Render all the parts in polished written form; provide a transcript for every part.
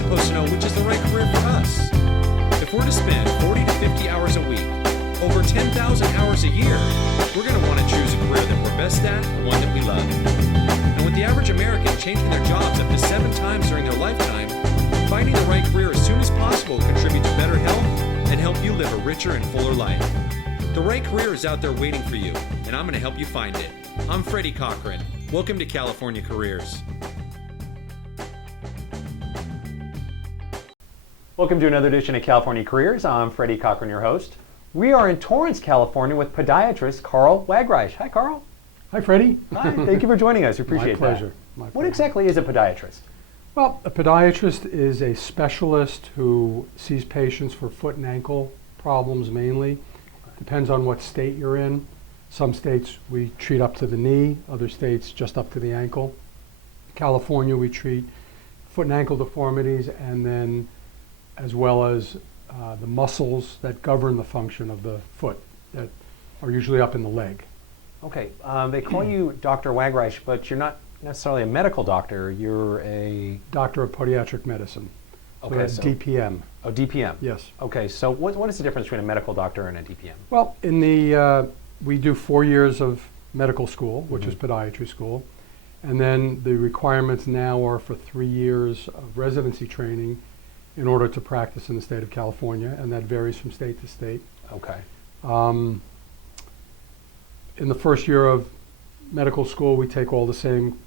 supposed to know which is the right career for us. If we're to spend 40 to 50 hours a week, over 10,000 hours a year, we're going to want to choose a career that we're best at and one that we love. And with the average American changing their jobs up to 7 times during their lifetime, finding the right career as soon as possible will contribute to better health and help you live a richer and fuller life. The right career is out there waiting for you, and I'm going to help you find it. I'm Freddy Cochran. Welcome to California Careers. Welcome to another edition of California Careers. I'm Freddy Cochran, your host. We are in Torrance, California with podiatrist Carl Wagreich. Hi, Carl. Hi, Freddie. Hi, thank you for joining us. We appreciate that. My pleasure. What exactly is a podiatrist? Well, a podiatrist is a specialist who sees patients for foot and ankle problems mainly. Depends on what state you're in. Some states we treat up to the knee, other states just up to the ankle. California we treat foot and ankle deformities and then as well as the muscles that govern the function of the foot that are usually up in the leg. Okay, they call you Dr. Wagreich, but you're not necessarily a medical doctor. You're a... Doctor of Podiatric Medicine. Okay, so DPM. Oh, DPM. Yes. Okay, so what is the difference between a medical doctor and a DPM? Well, in the we do 4 years of medical school, which is podiatry school, and then the requirements now are for 3 years of residency training in order to practice in the state of California, and that varies from state to state. Okay. In the first year of medical school, we take all the same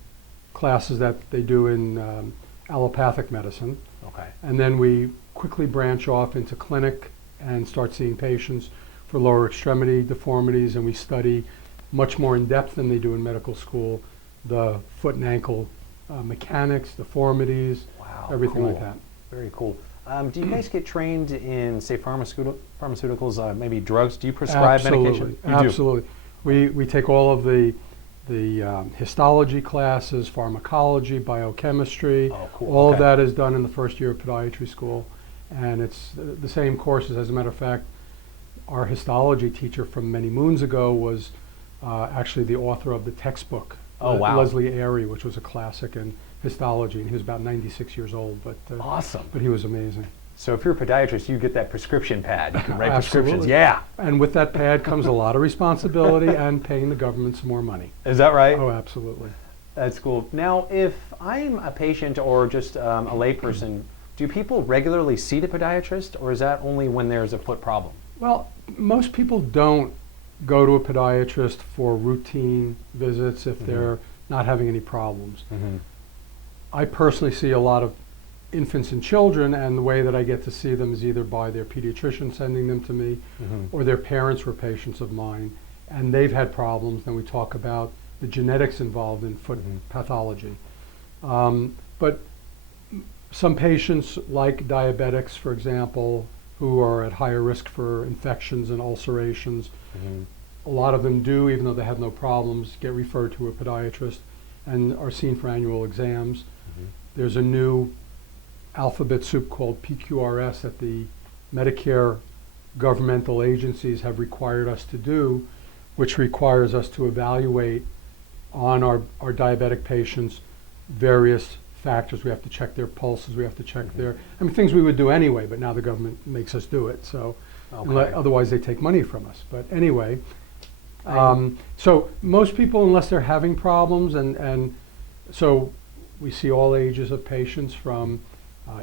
classes that they do in allopathic medicine. Okay. And then we quickly branch off into clinic and start seeing patients for lower extremity deformities, and we study much more in depth than they do in medical school, the foot and ankle mechanics, deformities, everything like that. Very cool. Do you guys get trained in, say, pharmaceuticals, maybe drugs? Do you prescribe medication? You Absolutely. Do. We take all of the histology classes, pharmacology, biochemistry. Oh, cool. All Okay. of that is done in the first year of podiatry school. And it's the same courses. As a matter of fact, our histology teacher from many moons ago was actually the author of the textbook, Oh, wow. Leslie Airy, which was a classic in histology. And he was about 96 years old. But Awesome. But he was amazing. So if you're a podiatrist, you get that prescription pad. You can write Absolutely. prescriptions. Yeah. And with that pad comes a lot of responsibility and paying the government some more money. Is that right? Oh, absolutely. That's cool. Now, if I'm a patient or just a layperson, do people regularly see the podiatrist, or is that only when there's a foot problem? Well, most people don't go to a podiatrist for routine visits if they're not having any problems. I personally see a lot of infants and children, and the way that I get to see them is either by their pediatrician sending them to me, or their parents were patients of mine, and they've had problems. Then we talk about the genetics involved in foot pathology. But some patients, like diabetics, for example, who are at higher risk for infections and ulcerations, a lot of them do, even though they have no problems, get referred to a podiatrist and are seen for annual exams. There's a new alphabet soup called PQRS that the Medicare governmental agencies have required us to do, which requires us to evaluate on our diabetic patients various factors. We have to check their pulses, we have to check their, I mean, things we would do anyway, but now the government makes us do it. So otherwise they take money from us. But anyway, so most people, unless they're having problems, and so we see all ages of patients from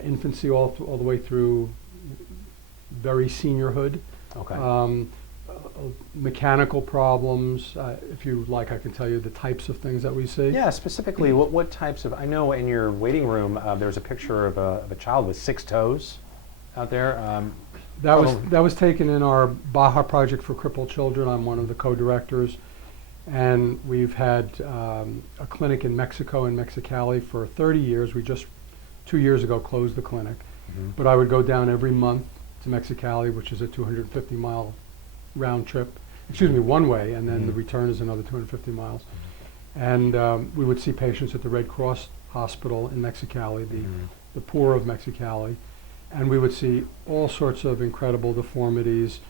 infancy all the way through very seniorhood. Okay. Mechanical problems, if you like, I can tell you the types of things that we see. Yeah, specifically, what types of, I know in your waiting room there's a picture of a child with 6 toes out there. That was taken in our Baja Project for Crippled Children. I'm one of the co-directors. And we've had a clinic in Mexico, in Mexicali, for 30 years. We just 2 years ago closed the clinic. But I would go down every month to Mexicali, which is a 250-mile round trip, one way, and then the return is another 250 miles. And we would see patients at the Red Cross Hospital in Mexicali, the poor of Mexicali, and we would see all sorts of incredible deformities.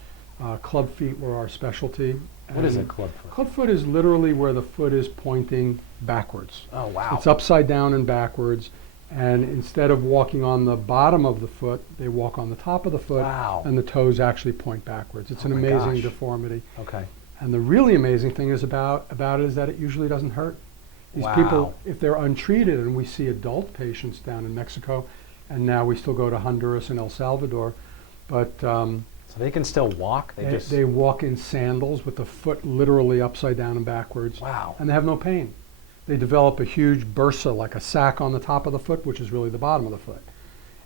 Club feet were our specialty. What is a club foot? Club foot is literally where the foot is pointing backwards. Oh, wow. It's upside down and backwards, And instead of walking on the bottom of the foot, they walk on the top of the foot, Wow. and the toes actually point backwards. It's Oh an my amazing gosh. deformity. Okay. And the really amazing thing is about it is that it usually doesn't hurt. These Wow. people, if they're untreated, and we see adult patients down in Mexico, and now we still go to Honduras and El Salvador, but So they can still walk? they walk in sandals with the foot literally upside down and backwards. Wow. And they have no pain. They develop a huge bursa, like a sac on the top of the foot, which is really the bottom of the foot.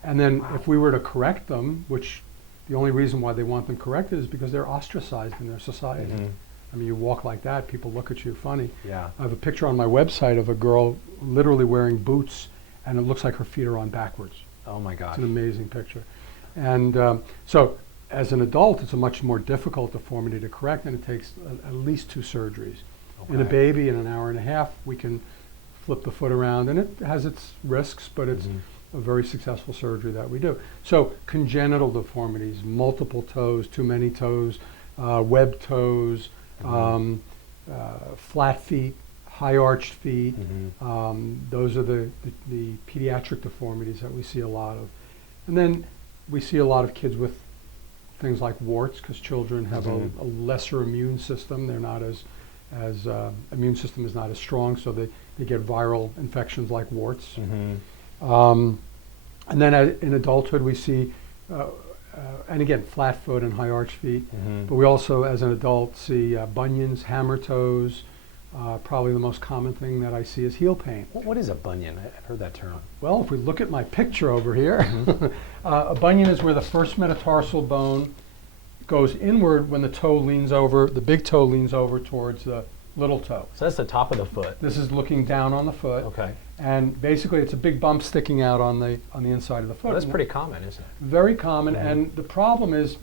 And then Wow. if we were to correct them, which the only reason why they want them corrected is because they're ostracized in their society. Mhm. I mean, you walk like that, people look at you funny. Yeah. I have a picture on my website of a girl literally wearing boots, and it looks like her feet are on backwards. Oh my gosh. It's an amazing picture. And so as an adult, it's a much more difficult deformity to correct, and it takes at least 2 surgeries. In a Okay. baby, in an hour and a half, we can flip the foot around, and it has its risks, but it's Mhm. a very successful surgery that we do. So congenital deformities, multiple toes, too many toes, webbed toes, Mhm. flat feet, high arched feet. Mhm. Those are the pediatric deformities that we see a lot of. And then we see a lot of kids with things like warts, because children have Mhm. a lesser immune system. They're not as immune system is not as strong, so they get viral infections like warts. Mhm. And then in adulthood, we see, and again, flat foot and high arch feet. Mhm. But we also, as an adult, see bunions, hammer toes. Probably the most common thing that I see is heel pain. What is a bunion? I've heard that term. Well, if we look at my picture over here, Mm-hmm. a bunion is where the first metatarsal bone goes inward when the toe leans over, the big toe leans over towards the little toe. So that's the top of the foot. This is looking down on the foot. Okay. And basically it's a big bump sticking out on the inside of the foot. Well, that's pretty common, isn't it? Very common, Mhm. and the problem is,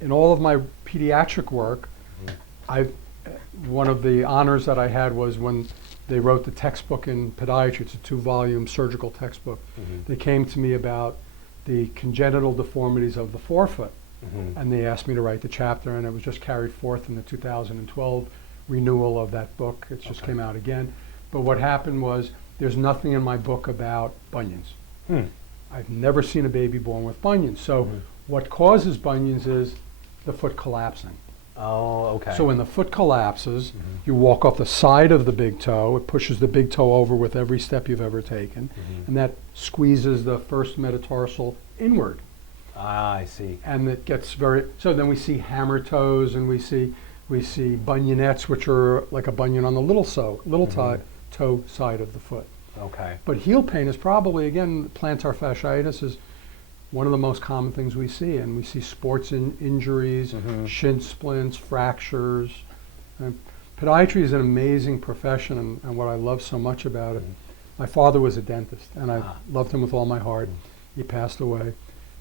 in all of my pediatric work, one of the honors that I had was when they wrote the textbook in podiatry. It's a 2-volume surgical textbook. Mhm. They came to me about the congenital deformities of the forefoot, Mhm. and they asked me to write the chapter, and it was just carried forth in the 2012 renewal of that book. It just Okay. came out again. But what happened was, there's nothing in my book about bunions. Hmm. I've never seen a baby born with bunions. So Mhm. what causes bunions is the foot collapsing. Oh, okay. So when the foot collapses, Mhm. you walk off the side of the big toe. It pushes the big toe over with every step you've ever taken, Mhm. and that squeezes the first metatarsal inward. Ah, I see. And it gets very, so then we see hammer toes, and we see bunionettes, which are like a bunion on the little Mhm. toe side of the foot. Okay. But heel pain is probably, again, plantar fasciitis is one of the most common things we see, and we see sports injuries, Mhm. shin splints, fractures. And podiatry is an amazing profession, and what I love so much about it. Mhm. My father was a dentist, and I Ah. loved him with all my heart. Mhm. He passed away,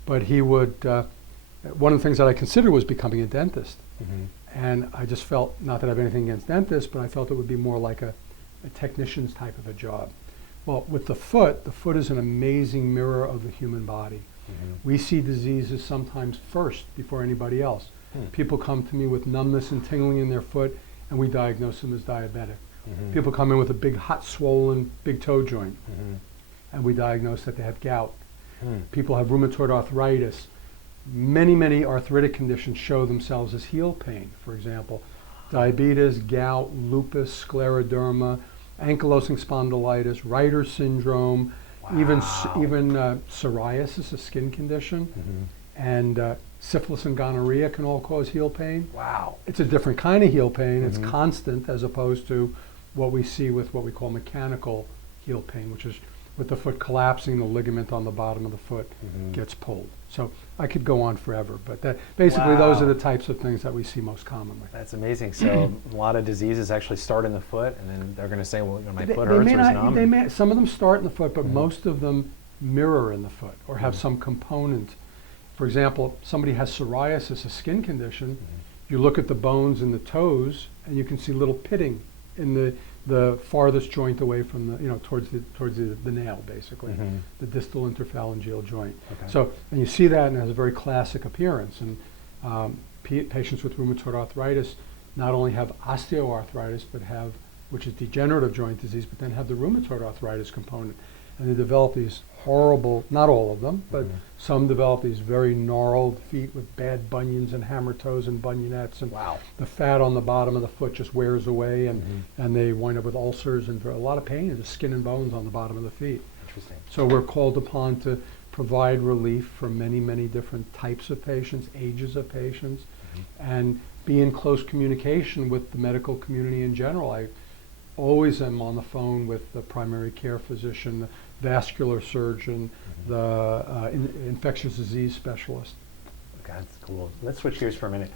but he would. One of the things that I considered was becoming a dentist, Mhm. and I just felt, not that I have anything against dentists, but I felt it would be more like a technician's type of a job. Well, with the foot is an amazing mirror of the human body. Mhm. We see diseases sometimes first before anybody else. Hmm. People come to me with numbness and tingling in their foot, and we diagnose them as diabetic. Mhm. People come in with a big, hot, swollen, big toe joint, Mhm. and we diagnose that they have gout. Hmm. People have rheumatoid arthritis. Many arthritic conditions show themselves as heel pain. For example, diabetes, gout, lupus, scleroderma, ankylosing spondylitis, Reiter's syndrome, even Wow. psoriasis, a skin condition, Mhm. and syphilis and gonorrhea can all cause heel pain. Wow. It's a different kind of heel pain. It's Mhm. constant, as opposed to what we see with what we call mechanical heel pain, which is with the foot collapsing, the ligament on the bottom of the foot Mhm. gets pulled. So I could go on forever, but basically those are Wow. the types of things that we see most commonly. That's amazing. So a lot of diseases actually start in the foot, and then they're going to say, "Well, my They- foot they hurts may or is not- numb." they may- some of them start in the foot, but Mhm. most of them mirror in the foot or have Mhm. some component. For example, somebody has psoriasis, a skin condition. Mhm. You look at the bones in the toes, and you can see little pitting in the farthest joint away from the, towards the nail, basically, Mhm. the distal interphalangeal joint. Okay. So, and you see that, and it has a very classic appearance. And patients with rheumatoid arthritis not only have osteoarthritis, but which is degenerative joint disease, but then have the rheumatoid arthritis component. and they develop these horrible, not all of them, but Mhm. some develop these very gnarled feet with bad bunions and hammer toes and bunionettes, and Wow. the fat on the bottom of the foot just wears away, and, Mhm. and they wind up with ulcers and a lot of pain, and just skin and bones on the bottom of the feet. Interesting. So we're called upon to provide relief for many, many different types of patients, ages of patients, and be in close communication with the medical community in general. I always am on the phone with the primary care physician, the vascular surgeon, the infectious disease specialist. That's cool. Let's switch gears for a minute.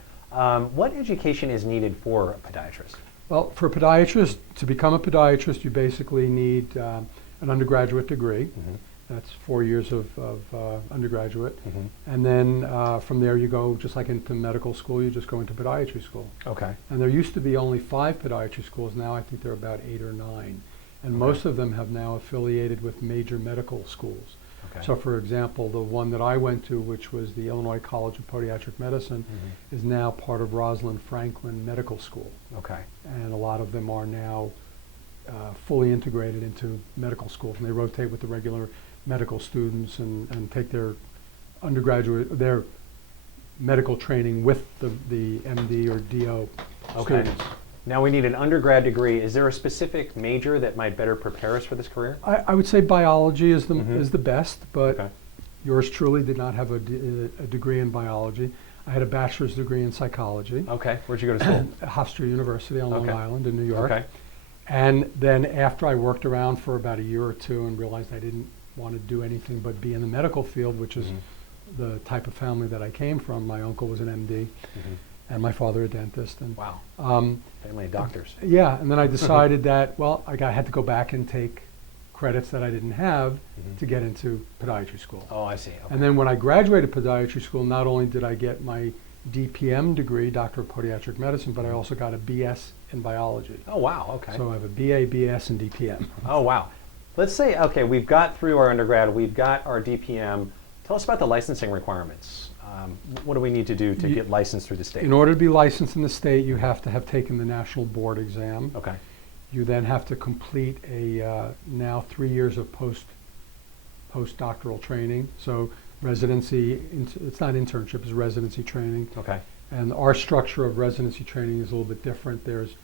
What education is needed for a podiatrist? Well, for a podiatrist, to become a podiatrist, you basically need an undergraduate degree. Mhm. That's 4 years of undergraduate. Mhm. And then from there you go, just like into medical school, you just go into podiatry school. Okay. And there used to be only 5 podiatry schools. Now I think there are about 8 or 9. And most of them have now affiliated with major medical schools. Okay. So for example, the one that I went to, which was the Illinois College of Podiatric Medicine, is now part of Rosalind Franklin Medical School. Okay. And a lot of them are now fully integrated into medical schools, and they rotate with the regular medical students and take their undergraduate, their medical training with the MD or DO Okay. students. Now we need an undergrad degree. Is there a specific major that might better prepare us for this career? I would say biology is the Mhm. is the best, but Okay. yours truly did not have a degree in biology. I had a bachelor's degree in psychology Okay. Where'd you go to school? at Hofstra University on Long Okay. Island in New York. Okay. And then after I worked around for about a year or two and realized I didn't want to do anything but be in the medical field, which is the type of family that I came from. My uncle was an MD and my father a dentist. And Wow. um, Family of doctors. yeah, and then I decided that, well, had to go back and take credits that I didn't have to get into podiatry school. Oh, I see. Okay. And then when I graduated podiatry school, not only did I get my DPM degree, Doctor of Podiatric Medicine, but I also got a BS in biology. Oh, wow. Okay. So I have a BA, BS, and DPM. Oh, wow. Let's say, okay, we've got through our undergrad, we've got our DPM. Tell us about the licensing requirements. What do we need to do to get licensed through the state? In order to be licensed in the state, you have to have taken the national board exam. Okay. You then have to complete a now 3 years of postdoctoral training. So residency, it's not internship, it's residency training. Okay. And our structure of residency training is a little bit different. There's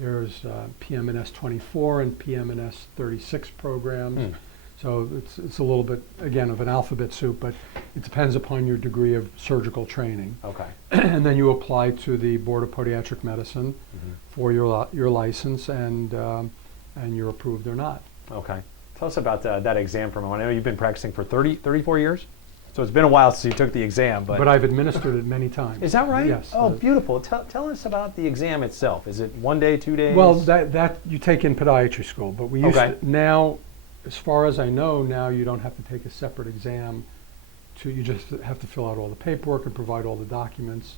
PMNS 24 and PMNS 36 programs. So it's a little bit, again, of an alphabet soup, but it depends upon your degree of surgical training. Okay. And then you apply to the Board of Podiatric Medicine for your license, and you're approved or not. Okay. Tell us about that exam for a moment. I know you've been practicing for 34 years? So it's been a while since you took the exam, but I've administered it many times. is that right? Yes. Oh, beautiful. Tell us about the exam itself. Is it 1 day, 2 days? Well, that you take in podiatry school, but we used Okay. to, now, as far as I know, now you don't have to take a separate exam. You just have to fill out all the paperwork and provide all the documents.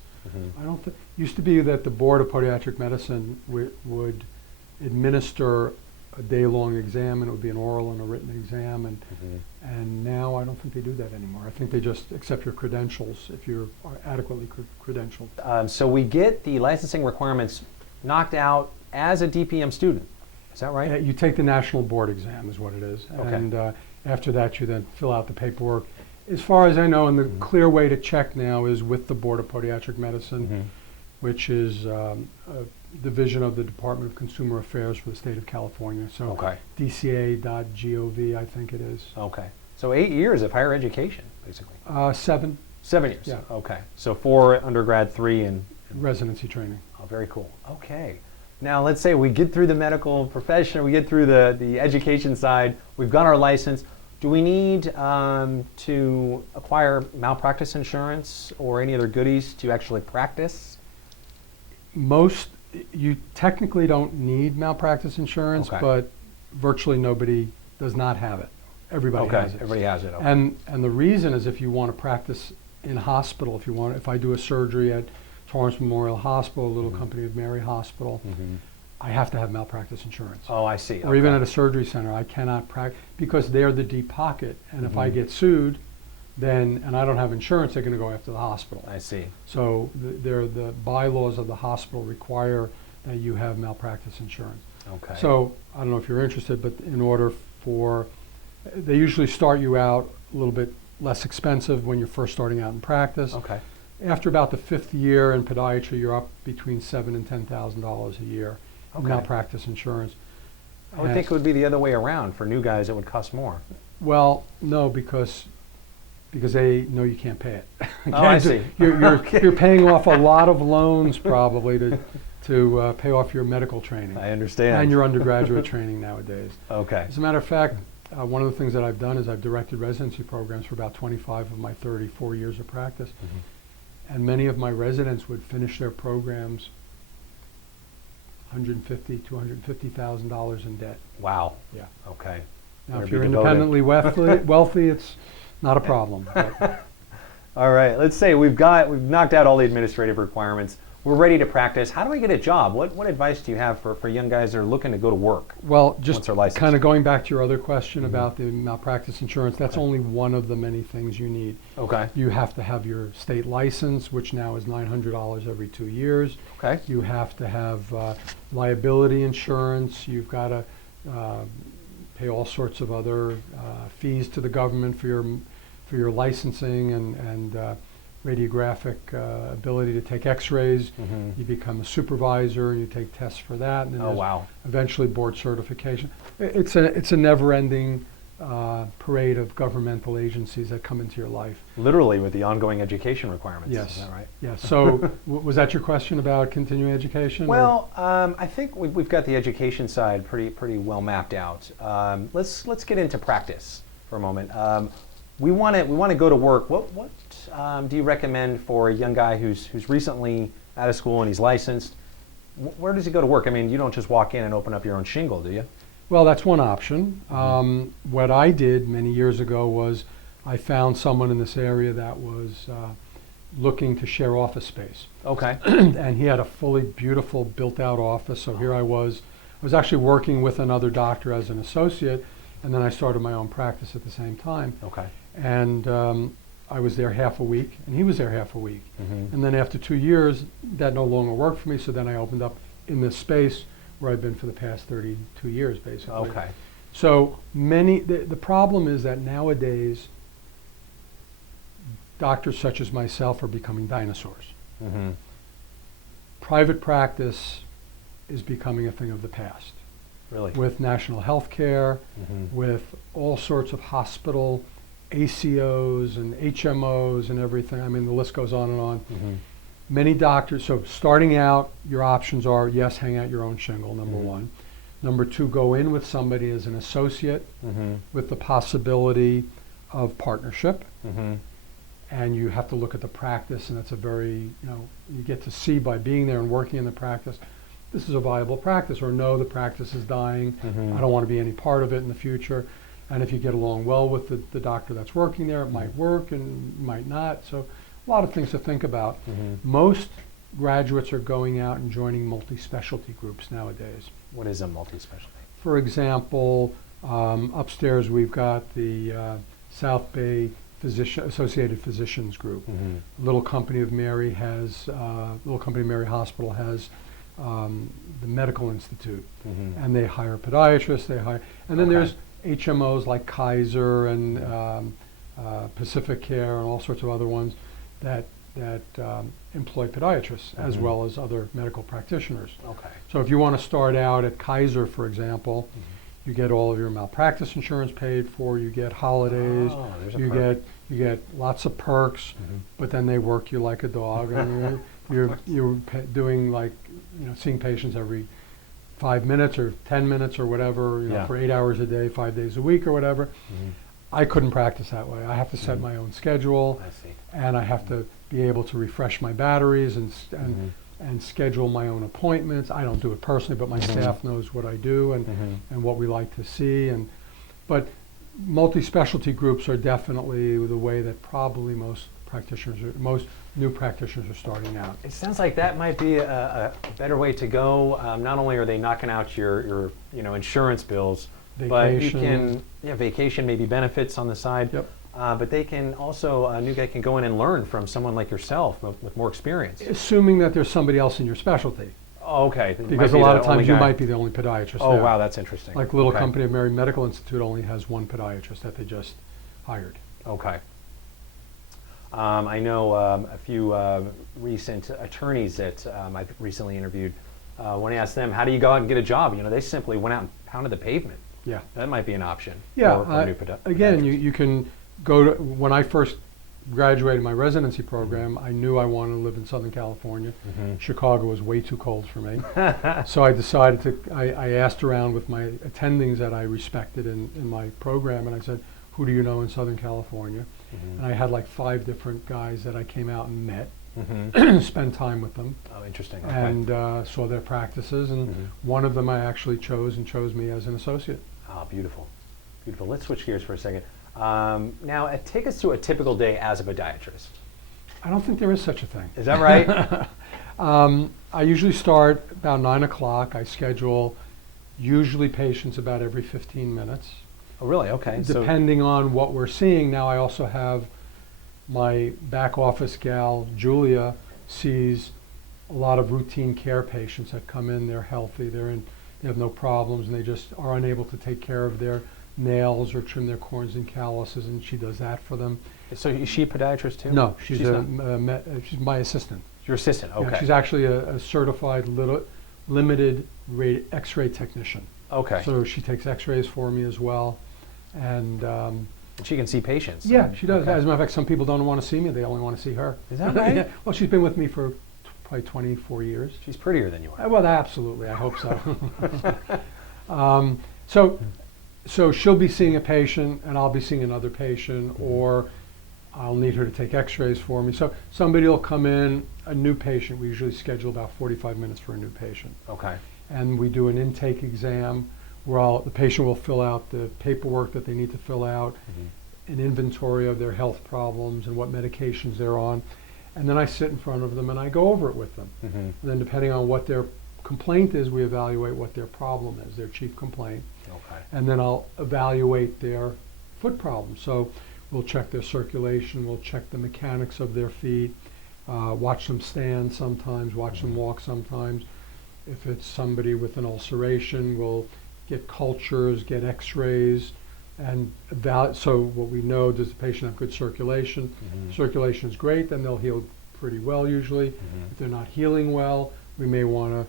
I don't think, used to be that the Board of Podiatric Medicine would administer a day-long exam, and it would be an oral and a written exam, and now I don't think they do that anymore. I think they just accept your credentials if you're adequately credentialed. So we get the licensing requirements knocked out as a DPM student. Is that right? You take the national board exam is what it is, Okay. and after that you then fill out the paperwork. As far as I know, and the clear way to check now is with the Board of Podiatric Medicine, which is a division of the Department of Consumer Affairs for the state of California. So Okay. DCA.gov, I think it is. Okay. So 8 years of higher education, basically. 7 7 years. Yeah. Okay. So 4 undergrad, 3 and residency training. oh, very cool. Okay. Now let's say we get through the medical profession, we get through the education side, we've got our license. Do we need to acquire malpractice insurance or any other goodies to actually practice? You technically don't need malpractice insurance, Okay. but virtually nobody does not have it. Everybody has it. Everybody has it. Okay. And the reason is if you want to practice in a hospital, if I do a surgery at Torrance Memorial Hospital, a little company of Mary Hospital, I have to have malpractice insurance. Oh, I see. Or even at a surgery center, I cannot practice because they're the deep pocket. And if I get sued, then, and I don't have insurance, they're going to go after the hospital. I see. So the bylaws of the hospital require that you have malpractice insurance. Okay. So I don't know if you're interested, but in order for They usually start you out a little bit less expensive when you're first starting out in practice. Okay. After about the 5th year in podiatry, you're up between $7,000 and $10,000 a year in Okay. malpractice insurance. I would think it would be the other way around. For new guys, it would cost more. Well, no, because they know you can't pay it. Oh, I see. You're paying off a lot of loans probably to pay off your medical training I understand. and your undergraduate training nowadays. Okay. As a matter of fact, one of the things that I've done is I've directed residency programs for about 25 of my 34 years of practice. Mm-hmm. And many of my residents would finish their programs $150,000 to $250,000 in debt. Wow. Yeah. Okay. Now, Better if be you're devoted. independently wealthy, it's not a problem. But All right. Let's say we've knocked out all the administrative requirements. We're ready to practice. How do I get a job? What advice do you have for young guys that are looking to go to work? well, Once just they're licensed. kind of going back to your other question Mm-hmm. about the malpractice insurance, that's Okay. only one of the many things you need. Okay. You have to have your state license, which now is $900 every 2 years. Okay. You have to have liability insurance. You've got to pay all sorts of other fees to the government for your licensing and radiographic ability to take X-rays. Mhm. You become a supervisor. You take tests for that, and then Oh, there's wow. eventually board certification. It's a never-ending parade of governmental agencies that come into your life. Literally with the ongoing education requirements. Yes. Is that right? Yeah. So was that your question about continuing education? or- Well, I think we've got the education side pretty well mapped out. Let's get into practice for a moment. We want to go to work. What do you recommend for a young guy who's recently out of school and he's licensed? Where does he go to work? I mean, you don't just walk in and open up your own shingle, do you? Well, that's one option. What I did many years ago was I found someone in this area that was looking to share office space. Okay. And he had a fully beautiful built-out office. So here I was actually working with another doctor as an associate, and then I started my own practice at the same time. Okay. And I was there half a week, and he was there half a week. Mhm. And then after 2 years, that no longer worked for me, so then I opened up in this space where I've been for the past 32 years, basically. Okay. So the problem is that nowadays, doctors such as myself are becoming dinosaurs. Mm-hmm. Private practice is becoming a thing of the past. Really? With national health care, Mhm. with all sorts of hospital ACOs and HMOs and everything. I mean, the list goes on and on. Mhm. Many doctors, so starting out, your options are, yes, hang out your own shingle, number Mhm. one. Number two, go in with somebody as an associate Mm-hmm. with the possibility of partnership. Mm-hmm. And you have to look at the practice, and that's a very, you get to see by being there and working in the practice, this is a viable practice, or no, the practice is dying, Mhm. I don't want to be any part of it in the future. And if you get along well with the doctor that's working there, it might work and might not. So a lot of things to think about. Mhm. Most graduates are going out and joining multi-specialty groups nowadays. What is a multi-specialty? For example, upstairs we've got the South Bay Associated Physicians Group. Mm-hmm. Little Company Mary Hospital has the Medical Institute, Mm-hmm. and they hire podiatrists. And then Okay. there's HMOs like Kaiser and Pacific Care and all sorts of other ones that employ podiatrists as Mhm. well as other medical practitioners. Okay. So if you want to start out at Kaiser, for example, you get all of your malpractice insurance paid for, you get holidays, Oh, there's a you perk. get lots of perks, Mhm. but then they work you like a dog, and you're doing like, seeing patients every 5 minutes or 10 minutes or whatever, Yeah. for 8 hours a day, 5 days a week or whatever. Mhm. I couldn't practice that way. I have to set Mhm. my own schedule, I see. and I have to be able to refresh my batteries and Mhm. and schedule my own appointments. I don't do it personally, but my Mhm. staff knows what I do and Mhm. and what we like to see. But multi-specialty groups are definitely the way that probably most new practitioners are starting out. It sounds like that might be a better way to go. Not only are they knocking out your insurance bills, but you Vacation. can vacation, maybe benefits on the side. Yep. But they can also a new guy can go in and learn from someone like yourself with more experience. Assuming that there's somebody else in your specialty. Oh, okay. It might Because a be lot the of only times you guy. might be the only podiatrist Oh, there. wow, that's interesting. Like little Okay. company of Mary Medical Institute only has one podiatrist that they just hired. Okay. I know a few recent attorneys that I've recently interviewed. When I asked them, how do you go out and get a job? You know, they simply went out and pounded the pavement. Yeah. That might be an option. Yeah. For a new Again, podiatrist. you can go to, when I first graduated my residency program, I knew I wanted to live in Southern California. Chicago was way too cold for me. So I decided to, I asked around with my attendings that I respected in my program, and I said, who do you know in Southern California? And I had like 5 different guys that I came out and met, spent time with them, Oh, interesting. Okay. and saw their practices, and one of them I actually chose me as an associate. Oh, beautiful. Beautiful. Let's switch gears for a second. Now, take us through a typical day as a podiatrist. I don't think there is such a thing. Is that right? I usually start about 9 o'clock. I schedule usually patients about every 15 minutes. Oh, really? Okay. So, Depending on what we're seeing. Now I also have my back office gal, Julia, sees a lot of routine care patients that come in, they're healthy, they have no problems, and they just are unable to take care of their nails or trim their corns and calluses, and she does that for them. so is she a podiatrist too? No, she's not. she's my assistant. Your assistant. Okay. Yeah, she's actually a certified limited rate X-ray technician. Okay. So she takes X-rays for me as well, and she can see patients. yeah, she does. Okay. As a matter of fact, some people don't want to see me; they only want to see her. Is that right? Yeah. Well, she's been with me for probably 24 years. She's prettier than you are. Well, absolutely. I hope so. So she'll be seeing a patient, and I'll be seeing another patient, or I'll need her to take X-rays for me. So somebody will come in, a new patient. We usually schedule about 45 minutes for a new patient, Okay. and we do an intake exam where the patient will fill out the paperwork that they need to fill out, an inventory of their health problems and what medications they're on, and then I sit in front of them and I go over it with them. And then depending on what their complaint is, we evaluate what their problem is, their chief complaint. Okay. And then I'll evaluate their foot problem. So we'll check their circulation, we'll check the mechanics of their feet, watch them stand sometimes, watch them walk sometimes. If it's somebody with an ulceration, we'll get cultures, get X-rays, and so what we know, does the patient have good circulation? Circulation is great, then they'll heal pretty well usually. If they're not healing well, we may want to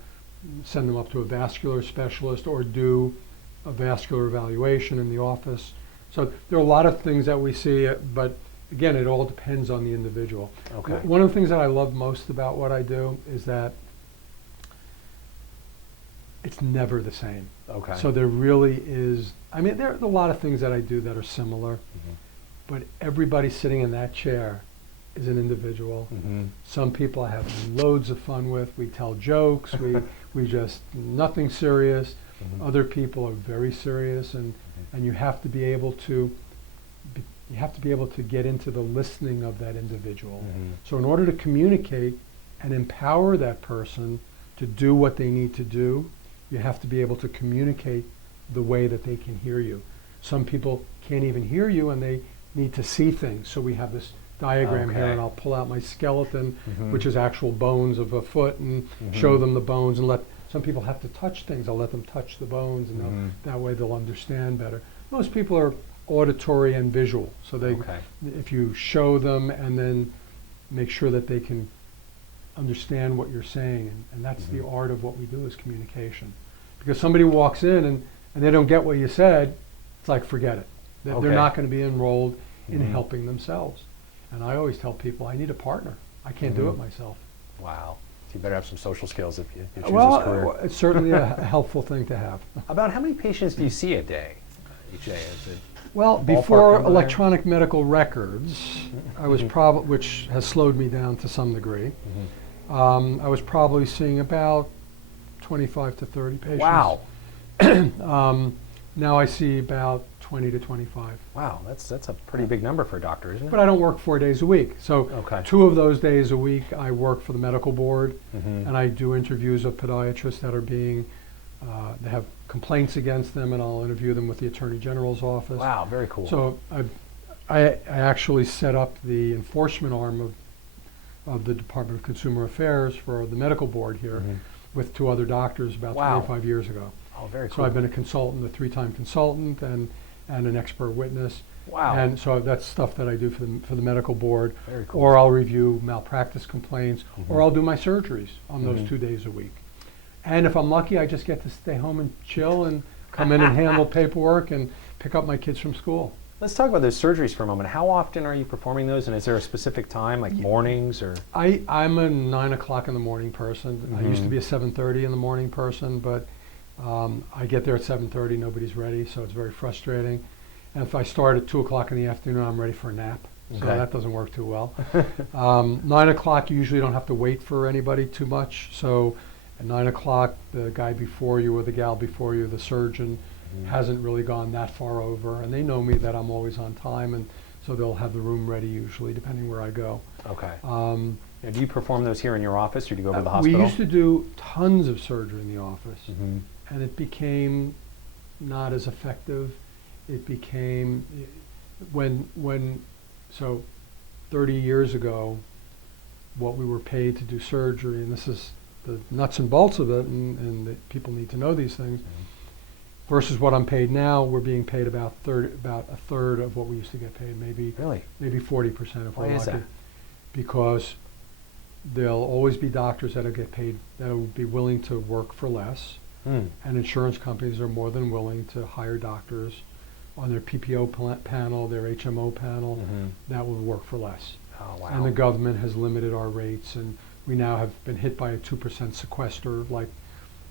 send them up to a vascular specialist or do a vascular evaluation in the office. So there are a lot of things that we see, but again, it all depends on the individual. Okay. One of the things that I love most about what I do is that it's never the same. Okay. So there really is, I mean, there are a lot of things that I do that are similar, but everybody sitting in that chair is an individual. Some people I have loads of fun with. We tell jokes. We just, nothing serious. Other people are very serious, and you have to be able to get into the listening of that individual. So in order to communicate and empower that person to do what they need to do, you have to be able to communicate the way that they can hear you. Some people can't even hear you and they need to see things. So we have this diagram here, Okay. and I'll pull out my skeleton, which is actual bones of a foot, and show them the bones, and some people have to touch things. I'll let them touch the bones, and that way they'll understand better. Most people are auditory and visual, so if you show them and then make sure that they can understand what you're saying, and that's the art of what we do is communication. Because somebody walks in and they don't get what you said, it's like, forget it. They're not going to be enrolled in helping themselves. And I always tell people, I need a partner. I can't do it myself. Wow. So you better have some social skills if you choose this career. Well, it's certainly a helpful thing to have. About how many patients do you see a day, each day? Is it Well, ballpark before number there? electronic medical records, I was which has slowed me down to some degree. I was probably seeing about 25 to 30 patients. Wow. Now I see about 20 to 25. Wow, that's a pretty big number for a doctor, isn't it? But I don't work 4 days a week. So Okay. 2 of those days a week I work for the medical board, Mhm. and I do interviews of podiatrists that are they have complaints against them, and I'll interview them with the Attorney General's office. Wow, very cool. So I actually set up the enforcement arm of the Department of Consumer Affairs for the medical board here. with 2 other doctors about Wow. 25 years ago. Oh, very cool. So I've been a consultant, a 3-time consultant, and an expert witness. Wow. And so that's stuff that I do for the medical board. Very cool. Or I'll review malpractice complaints, Mm-hmm. or I'll do my surgeries on those 2 days a week. And if I'm lucky, I just get to stay home and chill and come in and handle paperwork and pick up my kids from school. Let's talk about those surgeries for a moment. How often are you performing those, and is there a specific time, like mornings or? I'm a 9 o'clock in the morning person. I used to be a 7:30 in the morning person, but I get there at 7:30, nobody's ready, so it's very frustrating. And if I start at 2 o'clock in the afternoon, I'm ready for a nap. So Okay. that doesn't work too well. 9 o'clock, you usually don't have to wait for anybody too much. So at 9 o'clock, the guy before you or the gal before you, the surgeon, hasn't really gone that far over. And they know me that I'm always on time, and so they'll have the room ready usually, depending where I go. Okay. Now, do you perform those here in your office, or do you go to the We hospital? used to do tons of surgery in the office, Mhm. and it became not as effective. It became, so 30 years ago, what we were paid to do surgery, and this is the nuts and bolts of it, and that people need to know these things, versus what I'm paid now, we're being paid about a third of what we used to get paid, maybe Really? 40% if Why we're is lucky. that? Because there'll always be doctors that'll get paid, that'll be willing to work for less, Hmm. and insurance companies are more than willing to hire doctors on their PPO panel, their HMO panel, that will work for less. Oh, wow. And the government has limited our rates, and we now have been hit by a 2% sequester, like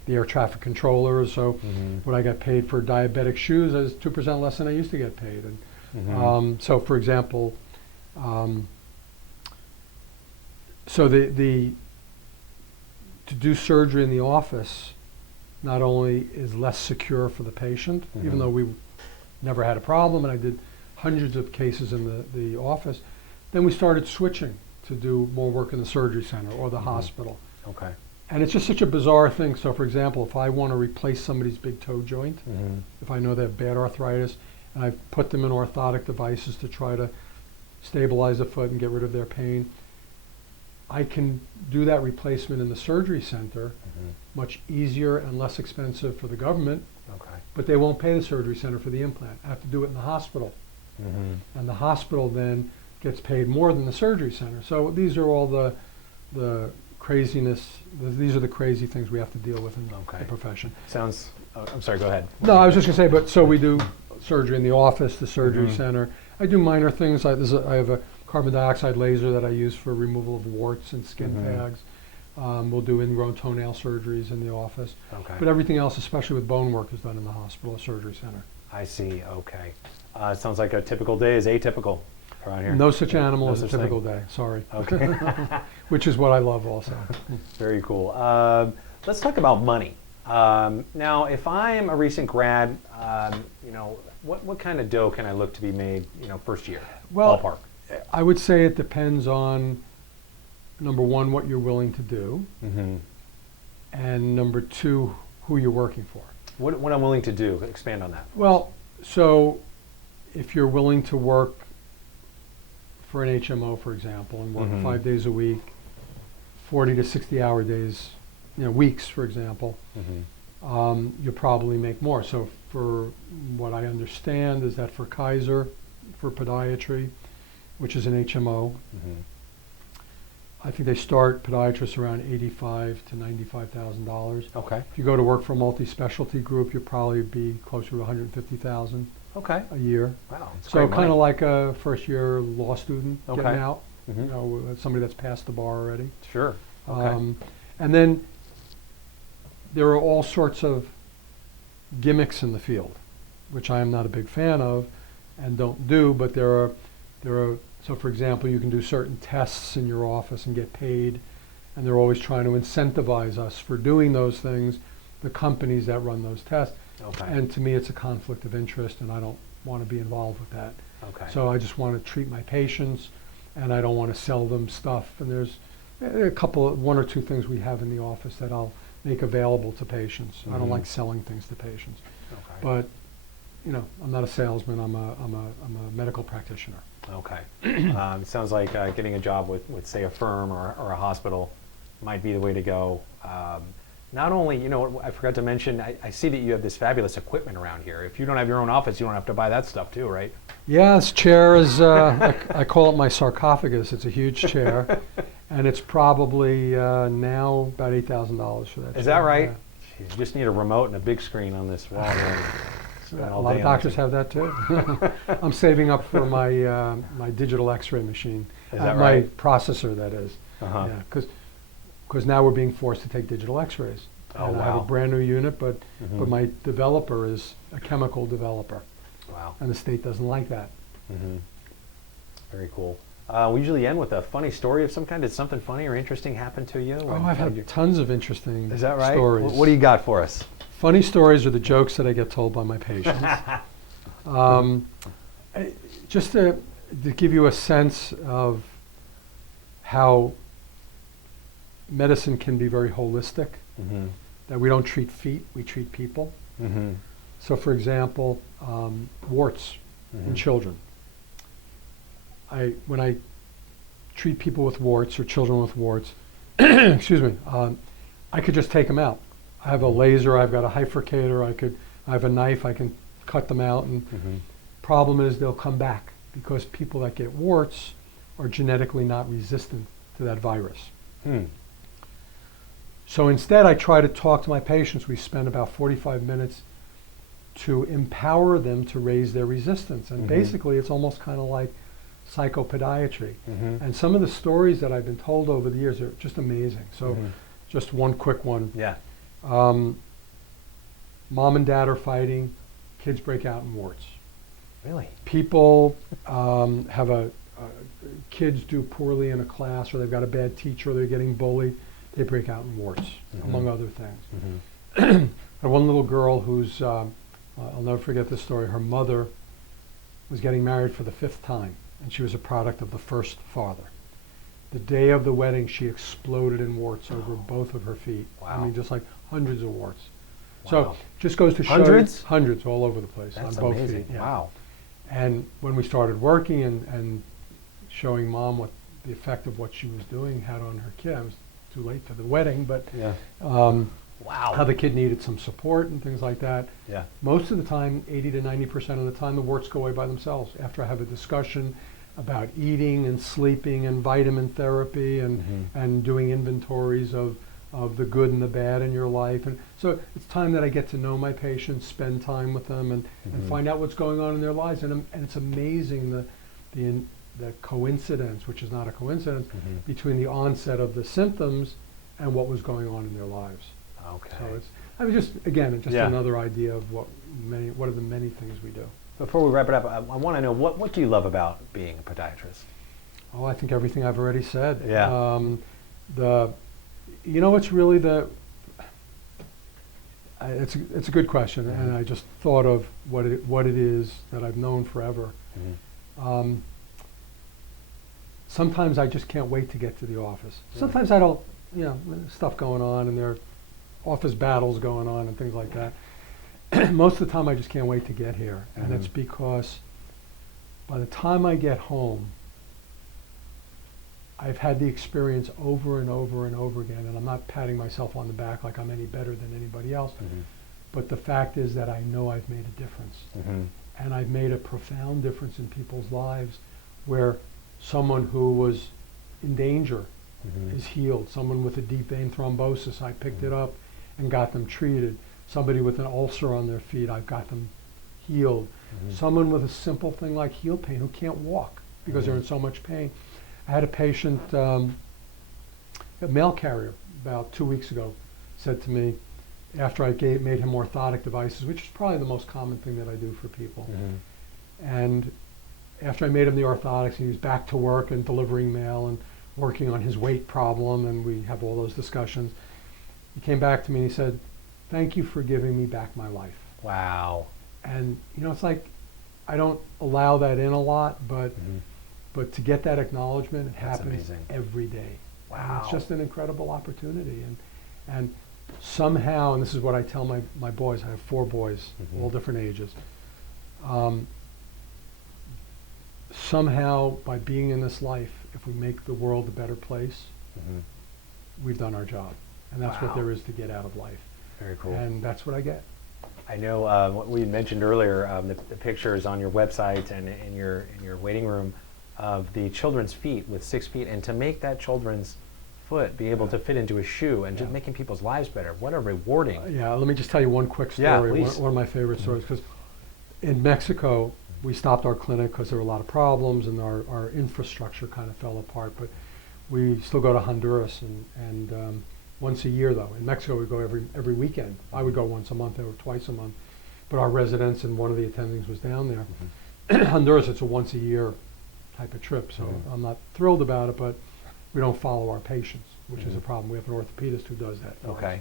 the air traffic controllers. So what I got paid for diabetic shoes is 2% less than I used to get paid. And so, for example, so to do surgery in the office not only is less secure for the patient, even though we never had a problem, and I did hundreds of cases in the office, then we started switching to do more work in the surgery center or the hospital. Okay. And it's just such a bizarre thing. So for example, if I want to replace somebody's big toe joint, if I know they have bad arthritis, and I put them in orthotic devices to try to stabilize the foot and get rid of their pain, I can do that replacement in the surgery center much easier and less expensive for the government, Okay. but they won't pay the surgery center for the implant. I have to do it in the hospital. And the hospital then gets paid more than the surgery center. So these are all the craziness, these are the crazy things we have to deal with in Okay. the profession. Sounds. Oh, I'm sorry. Go ahead. No, I was just going to say, but so we do surgery in the office, the surgery center. I do minor things. I have a carbon dioxide laser that I use for removal of warts and skin tags. We'll do ingrown toenail surgeries in the office. Okay. But everything else, especially with bone work, is done in the hospital or surgery center. I see. Okay. Sounds like a typical day is atypical around here. No such animal No as a such thing. typical day, sorry. Okay. Which is what I love also. Very cool. Let's talk about money. Now, if I'm a recent grad, what kind of dough can I look to be made, first year? Well, ballpark. I would say it depends on, number one, what you're willing to do, and number two, who you're working for. What I'm willing to do, expand on that. Well, so if you're willing to work for an HMO, for example, and work 5 days a week, 40 to 60 hour days, weeks, for example, you'll probably make more. So for what I understand is that for Kaiser, for podiatry, which is an HMO, I think they start podiatrists around $85,000 to $95,000. Okay. If you go to work for a multi-specialty group, you'll probably be closer to $150,000 Okay. a year. Wow. It's So great kind money. of like a first-year law student Okay. getting out, somebody that's passed the bar already. Sure. Okay. And then there are all sorts of gimmicks in the field, which I am not a big fan of and don't do, but there are, so for example, you can do certain tests in your office and get paid, and they're always trying to incentivize us for doing those things, the companies that run those tests. Okay. And to me, it's a conflict of interest, and I don't want to be involved with that. Okay. So I just want to treat my patients, and I don't want to sell them stuff. And there's one or two things we have in the office that I'll make available to patients. I don't like selling things to patients. Okay. But, I'm not a salesman. I'm a medical practitioner. Okay. Sounds like getting a job with say, a firm or a hospital might be the way to go. not only, you know, I forgot to mention, I see that you have this fabulous equipment around here. If you don't have your own office, you don't have to buy that stuff too, right? Yeah, this chair is, I call it my sarcophagus. It's a huge chair. And it's probably now about $8,000 for that chair. Is that right? Yeah. Jeez, you just need a remote and a big screen on this wall. A lot of doctors have that too. I'm saving up for my my digital X-ray machine. Is that my right? processor, that is. Uh-huh. Yeah, because now we're being forced to take digital X-rays. Oh, and I have a wow. brand new unit, but Mhm. my developer is a chemical developer, Wow. and the state doesn't like that. Mm-hmm. Very cool. We usually end with a funny story of some kind. Did something funny or interesting happen to you? Oh, I've had tons of interesting Is that right? stories. What do you got for us? Funny stories are the jokes that I get told by my patients. Just to give you a sense of how medicine can be very holistic, Mm-hmm. that we don't treat feet, we treat people. Mm-hmm. So for example, warts in children. When I treat people with warts or children with warts, excuse me, I could just take them out. I have a laser, I've got a bifurcator, I have a knife, I can cut them out, and problem is they'll come back because people that get warts are genetically not resistant to that virus. Hmm. So instead I try to talk to my patients. We spend about 45 minutes to empower them to raise their resistance. And basically it's almost kind of like psychopodiatry. And some of the stories that I've been told over the years are just amazing. So just one quick one. Yeah. Mom and dad are fighting, kids break out in warts. Really? People kids do poorly in a class, or they've got a bad teacher, or they're getting bullied, they break out in warts, among other things. I have one little girl who's, I'll never forget this story, her mother was getting married for the 5th time, and she was a product of the first father. The day of the wedding, she exploded in warts over both of her feet. Wow. I mean, just like hundreds of warts. Wow. So just goes to show Hundreds? you, hundreds all over the place. That's on both amazing. feet. Yeah. Wow. And when we started working and showing mom what the effect of what she was doing had on her kid, I was too late for the wedding, but Yeah. how the kid needed some support and things like that. Yeah. Most of the time, 80 to 90% of the time, the warts go away by themselves after I have a discussion about eating and sleeping and vitamin therapy and doing inventories of the good and the bad in your life. And so it's time that I get to know my patients, spend time with them, and find out what's going on in their lives. And it's amazing the coincidence, which is not a coincidence, between the onset of the symptoms and what was going on in their lives. Okay. So it's, I mean, just again, just Yeah. another idea of what are the many things we do. Before we wrap it up, I want to know, what do you love about being a podiatrist? Oh, I think everything I've already said. Yeah. You know, it's really it's a good question, and I just thought of what it is that I've known forever. Sometimes I just can't wait to get to the office. Sometimes I don't, you know, stuff going on, and there are office battles going on and things like that. Most of the time I just can't wait to get here, and it's because by the time I get home, I've had the experience over and over and over again, and I'm not patting myself on the back like I'm any better than anybody else, but the fact is that I know I've made a difference. And I've made a profound difference in people's lives, where someone who was in danger is healed. Someone with a deep vein thrombosis, I picked it up and got them treated. Somebody with an ulcer on their feet, I've got them healed. Someone with a simple thing like heel pain who can't walk because they're in so much pain. I had a patient, a mail carrier, about 2 weeks ago, said to me, after I made him orthotic devices, which is probably the most common thing that I do for people, and after I made him the orthotics, he was back to work and delivering mail and working on his weight problem, and we have all those discussions. He came back to me and he said, "Thank you for giving me back my life." Wow. And you know, it's like, I don't allow that in a lot, but to get that acknowledgement, it That's happens amazing. every day. And Wow. it's just an incredible opportunity. And somehow, and this is what I tell my boys, I have 4 boys, all different ages. Somehow, by being in this life, if we make the world a better place, we've done our job. And that's Wow. what there is to get out of life. Very cool. And that's what I get. I know what we mentioned earlier, the pictures on your website and in your waiting room of the children's feet with 6 feet, and to make that children's foot be able to fit into a shoe and just making people's lives better. What a rewarding. Yeah, let me just tell you one quick story. Yeah, please. One of my favorite stories, because in Mexico, we stopped our clinic because there were a lot of problems and our infrastructure kind of fell apart. But we still go to Honduras, and once a year though. In Mexico, we go every weekend. I would go once a month or twice a month. But our residents and one of the attendings was down there. Honduras, it's a once a year type of trip, so I'm not thrilled about it, but we don't follow our patients, which is a problem. We have an orthopedist who does that for us. Okay.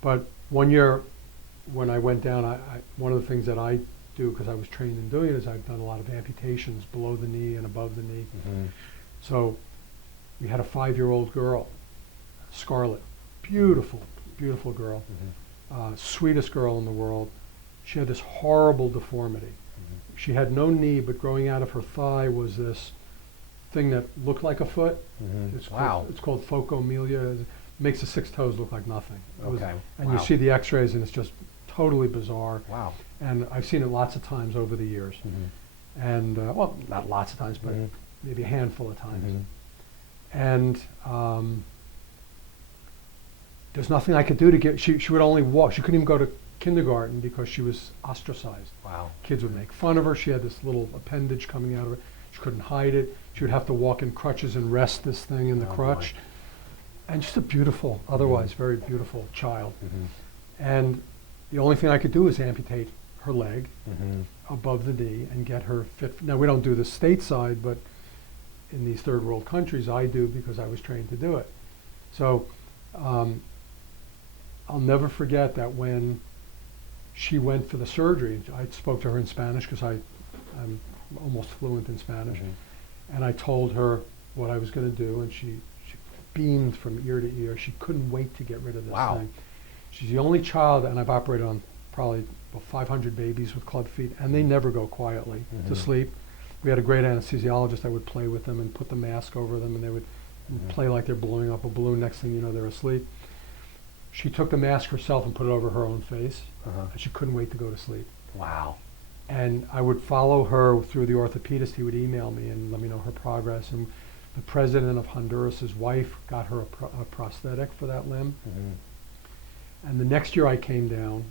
But one year when I went down, one of the things that I do, because I was trained in doing it, is I've done a lot of amputations below the knee and above the knee. So we had a 5-year-old girl, Scarlett, beautiful, beautiful girl, sweetest girl in the world. She had this horrible deformity. She had no knee, but growing out of her thigh was this thing that looked like a foot. Wow. It's called phocomelia. It makes the 6 toes look like nothing. Okay. And Wow. you see the x-rays and it's just totally bizarre. Wow. And I've seen it lots of times over the years. And, well, not lots of times, but maybe a handful of times. And there's nothing I could do to get, she would only walk. She couldn't even go to kindergarten because she was ostracized. Wow. Kids would make fun of her. She had this little appendage coming out of her. She couldn't hide it. She would have to walk in crutches and rest this thing in the crutch. And just a beautiful, otherwise very beautiful child. And the only thing I could do is amputate her leg above the knee and get her fit. Now, we don't do this stateside, but in these third world countries, I do because I was trained to do it. So I'll never forget that when she went for the surgery, I spoke to her in Spanish because I'm almost fluent in Spanish. And I told her what I was going to do, and she beamed from ear to ear. She couldn't wait to get rid of this thing. She's the only child, and I've operated on probably about 500 babies with club feet, and they never go quietly to sleep. We had a great anesthesiologist that would play with them and put the mask over them, and they would play like they're blowing up a balloon. Next thing you know, they're asleep. She took the mask herself and put it over her own face, and she couldn't wait to go to sleep. Wow. And I would follow her through the orthopedist. He would email me and let me know her progress. And the president of Honduras' wife got her a prosthetic for that limb. And the next year I came down,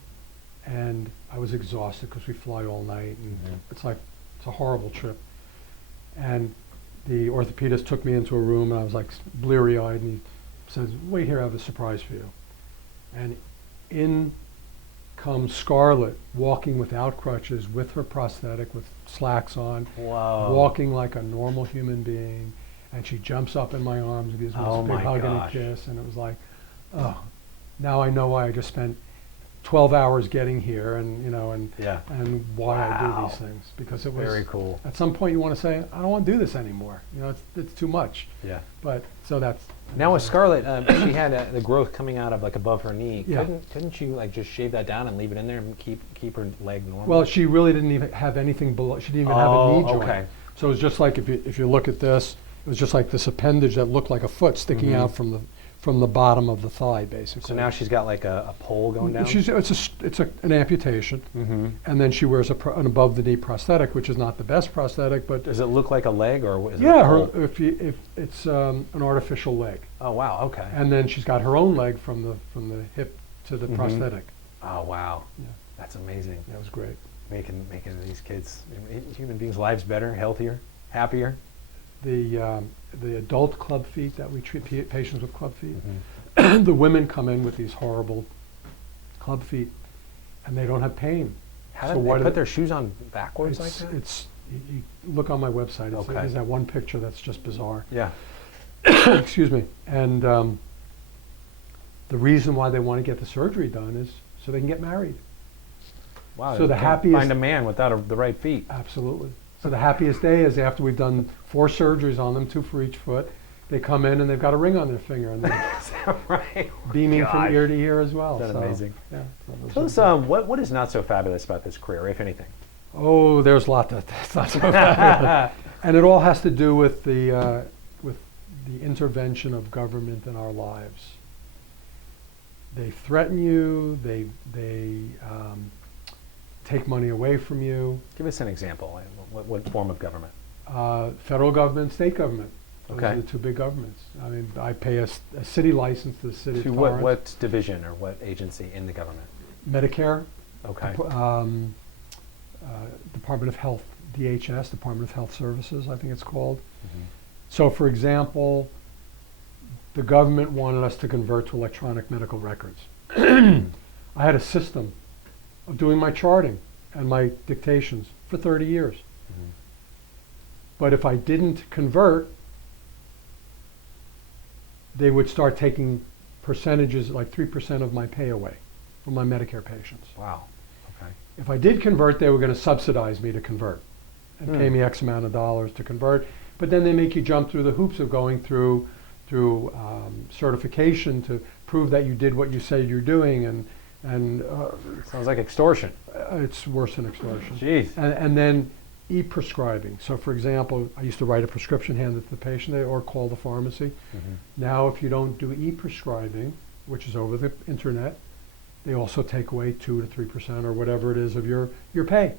and I was exhausted because we fly all night, and it's a horrible trip. And the orthopedist took me into a room, and I was like bleary-eyed, and he says, "Wait here, I have a surprise for you." And in comes Scarlett, walking without crutches, with her prosthetic, with slacks on, walking like a normal human being. And she jumps up in my arms and gives me this big hug and a kiss. And it was like, oh, now I know why I just spent 12 hours getting here, and and why I do these things, because it was very cool. At some point you want to say, I don't want to do this anymore. It's too much. Yeah. But so that's. Now with Scarlett, she had the growth coming out of like above her knee. Yeah. Couldn't she like just shave that down and leave it in there and keep her leg normal? Well, she really didn't even have anything below. She didn't even have a knee joint. Okay. So it was just like if you look at this, it was just like this appendage that looked like a foot sticking out from the bottom of the thigh, basically. So now she's got like a pole going down? It's an amputation, and then she wears an above the knee prosthetic, which is not the best prosthetic, but does it look like a leg, or is it a pole? if it's an artificial leg. Oh wow, okay. And then she's got her own leg from the hip to the prosthetic. Oh wow, Yeah. that's amazing. That was great. Making these kids, human beings' lives better, healthier, happier. The adult club feet that we treat patients with club feet, the women come in with these horrible club feet, and they don't have pain. How do they put their shoes on backwards like that? You look on my website. Okay. There's that one picture that's just bizarre. Yeah. Excuse me. And the reason why they want to get the surgery done is so they can get married. Wow. So the happiest find a man without the right feet. Absolutely. So the happiest day is after we've done 4 surgeries on them, 2 for each foot. They come in and they've got a ring on their finger, and they're Is that right? beaming from ear to ear as well. Isn't that amazing? Yeah. Tell us, what is not so fabulous about this career, if anything? Oh, there's a lot that's not so fabulous. And it all has to do with the intervention of government in our lives. they threaten you, they take money away from you. Give us an example. What form of government? Federal government, state government. Those Okay. are the two big governments. I mean, I pay a city license to the city To of what, Torrance. what division or what agency in the government? Medicare, Okay. Department of Health, DHS, Department of Health Services, I think it's called. Mhm. So, for example, the government wanted us to convert to electronic medical records. I had a system of doing my charting and my dictations for 30 years. Mhm. But if I didn't convert, they would start taking percentages, like 3% of my pay away from my Medicare patients. Wow. Okay. If I did convert, they were going to subsidize me to convert and pay Hmm. me X amount of dollars to convert. But then they make you jump through the hoops of going through certification to prove that you did what you said you're doing, and Sounds like extortion. it's worse than extortion. Jeez. And then e-prescribing. So, for example, I used to write a prescription, hand it to the patient, or call the pharmacy. Mhm. Now, if you don't do e-prescribing, which is over the internet, they also take away 2 to 3% or whatever it is of your pay.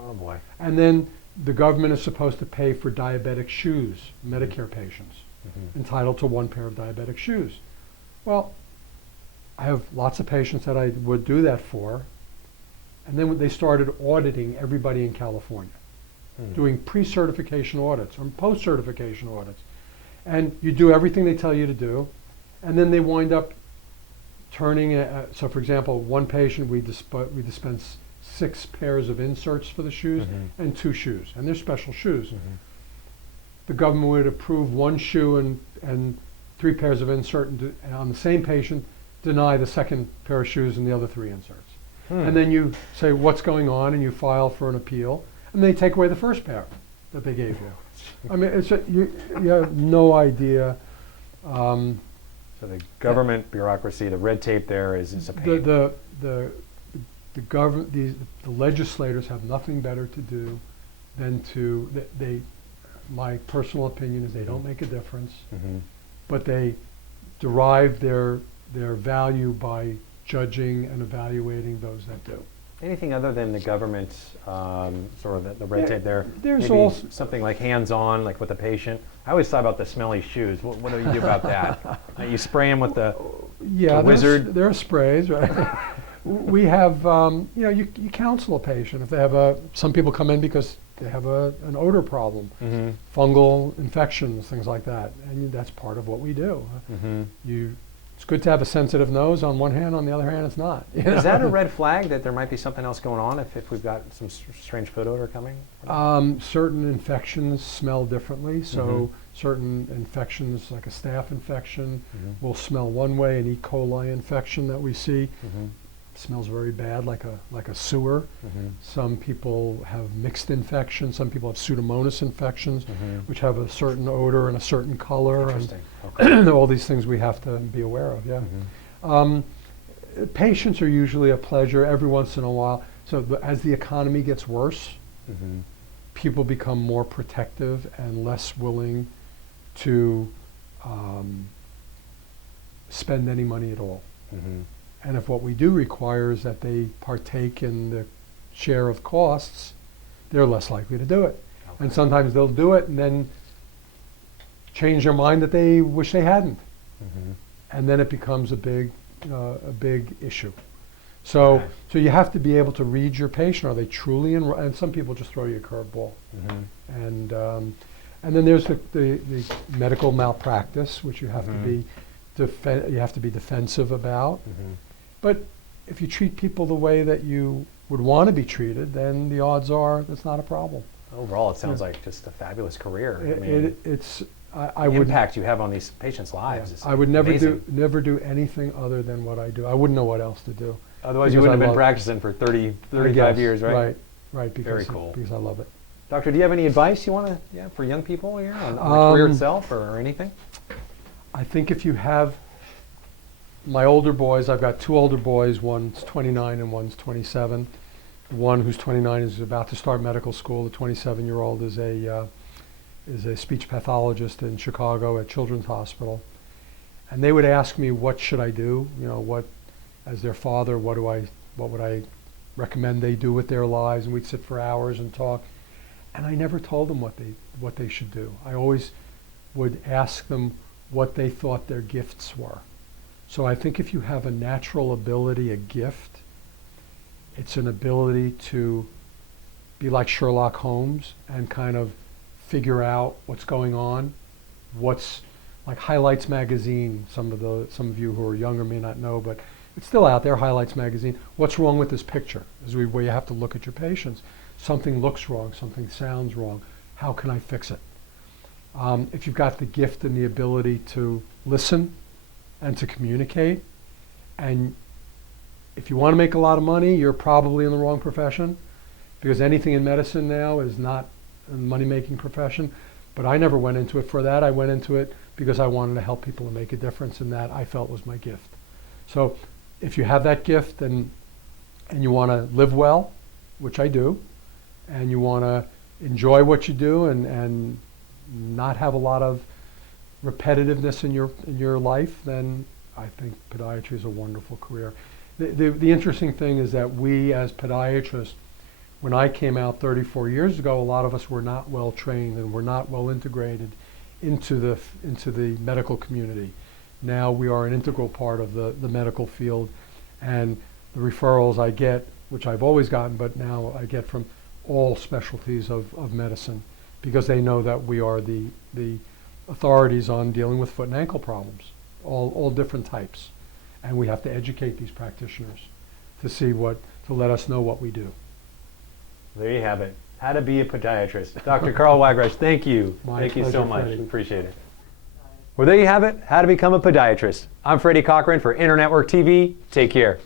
Oh boy. And then the government is supposed to pay for diabetic shoes, Medicare patients, Mhm. entitled to one pair of diabetic shoes. Well, I have lots of patients that I would do that for, and then they started auditing everybody in California, Hmm. doing pre-certification audits or post-certification audits. And you do everything they tell you to do, and then they wind up turning, so for example, one patient, we dispense 6 pairs of inserts for the shoes Mhm. and 2 shoes, and they're special shoes. Mhm. The government would approve 1 shoe and 3 pairs of insert, and on the same patient, deny the second pair of shoes and the other 3 inserts. Hmm. And then you say, what's going on, and you file for an appeal, and they take away the first pair that they gave you. I mean, you have no idea. So the government bureaucracy, the red tape there is a pain. The government, the legislators have nothing better to do than my personal opinion is they don't make a difference, Mhm. but they derive their value by judging and evaluating those that do. Anything other than the government, sort of the red tape there? There's Maybe also something like hands-on, like with the patient. I always thought about the smelly shoes. What do you do about that? You spray them with the yeah, wizard? there are sprays, right? We have, you counsel a patient if they have some people come in because they have an odor problem, Mhm. fungal infections, things like that, and that's part of what we do. Mhm. It's good to have a sensitive nose on one hand, on the other hand it's not. you Is that a know? red flag that there might be something else going on if we've got some strange foot odor coming? Certain infections smell differently, so Mhm. certain infections, like a staph infection, Mhm. will smell one way. An E. coli infection that we see Mhm. smells very bad, like a sewer. Mhm. Some people have mixed infections. Some people have Pseudomonas infections, Mhm. which have a certain odor and a certain color. Interesting. And Okay. all these things we have to be aware of. Yeah. Mhm. Patients are usually a pleasure every once in a while. So as the economy gets worse, Mhm. people become more protective and less willing to spend any money at all. Mhm. And if what we do require is that they partake in the share of costs, they're less likely to do it. And Okay. sometimes they'll do it and then change their mind that they wish they hadn't. Mhm. And then it becomes a big issue. So, Okay. so you have to be able to read your patient. Are they truly and some people just throw you a curveball. Mhm. And then there's the medical malpractice, which you have Mhm. to be defensive about. Mhm. But if you treat people the way that you would want to be treated, then the odds are that's not a problem. Overall, it sounds like just a fabulous career. I The would impact you have on these patients' lives is I would never amazing. do anything other than what I do. I wouldn't know what else to do. Otherwise, you because wouldn't I have been love- practicing for 30, I 35 guess. years, right? Right. Very cool. Because I love it. Doctor, do you have any advice you want to, for young people here on the career itself or anything? I think if you have my older boys, I've got 2 older boys, one's 29 and one's 27. The one who's 29 is about to start medical school. The 27-year-old is a speech pathologist in Chicago at Children's Hospital. And they would ask me, what should I do? You know, what, as their father, what would I recommend they do with their lives? And we'd sit for hours and talk. And I never told them what they should do. I always would ask them what they thought their gifts were. So I think if you have a natural ability, a gift, it's an ability to be like Sherlock Holmes and kind of figure out what's going on. What's like Highlights magazine, some of you who are younger may not know, but it's still out there, Highlights magazine. What's wrong with this picture? Is where you have to look at your patients. Something looks wrong, something sounds wrong. How can I fix it? If you've got the gift and the ability to listen and to communicate, and if you want to make a lot of money, you're probably in the wrong profession, because anything in medicine now is not a money-making profession. But I never went into it for that. I went into it because I wanted to help people and make a difference, and that I felt was my gift. So if you have that gift and you want to live well, which I do, and you want to enjoy what you do and not have a lot of repetitiveness in your life, then I think podiatry is a wonderful career. The interesting thing is that we as podiatrists, when I came out 34 years ago, a lot of us were not well trained and were not well integrated into the medical community. Now we are an integral part of the medical field, and the referrals I get, which I've always gotten, but now I get from all specialties of medicine, because they know that we are the authorities on dealing with foot and ankle problems, all different types. And we have to educate these practitioners to let us know what we do. There you have it. How to be a podiatrist. Dr. Carl Wagreich, thank you. Thank you so pleasure, much. Freddy. We appreciate it. Well, there you have it. How to become a podiatrist. I'm Freddy Cochran for Internetwork TV. Take care.